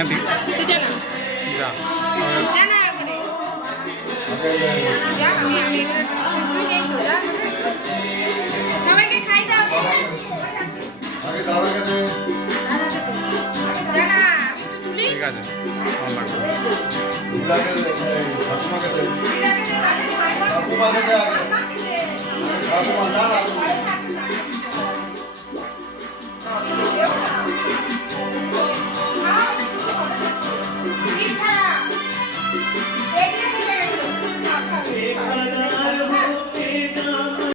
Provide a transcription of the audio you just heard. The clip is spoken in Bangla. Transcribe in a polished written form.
শান্তি তুই জানা যা জানা ওখানে যা আমি এখানে তুই নেই তো যা সবাইকে খাই দাও আগে দাদাকে দে জানা আমি তো তুলি ঠিক আছে ভালো লাগবে দুলাকে দে ঠাকুমাকে দে দিদাকে দে আগে খাই দাও ঠাকুমাকে দে আগে আমাকে দে ঠাকুমা না না পরে থাকি না কেউ না খাও ঠিক খারাপ দেখলে ঠিক আছে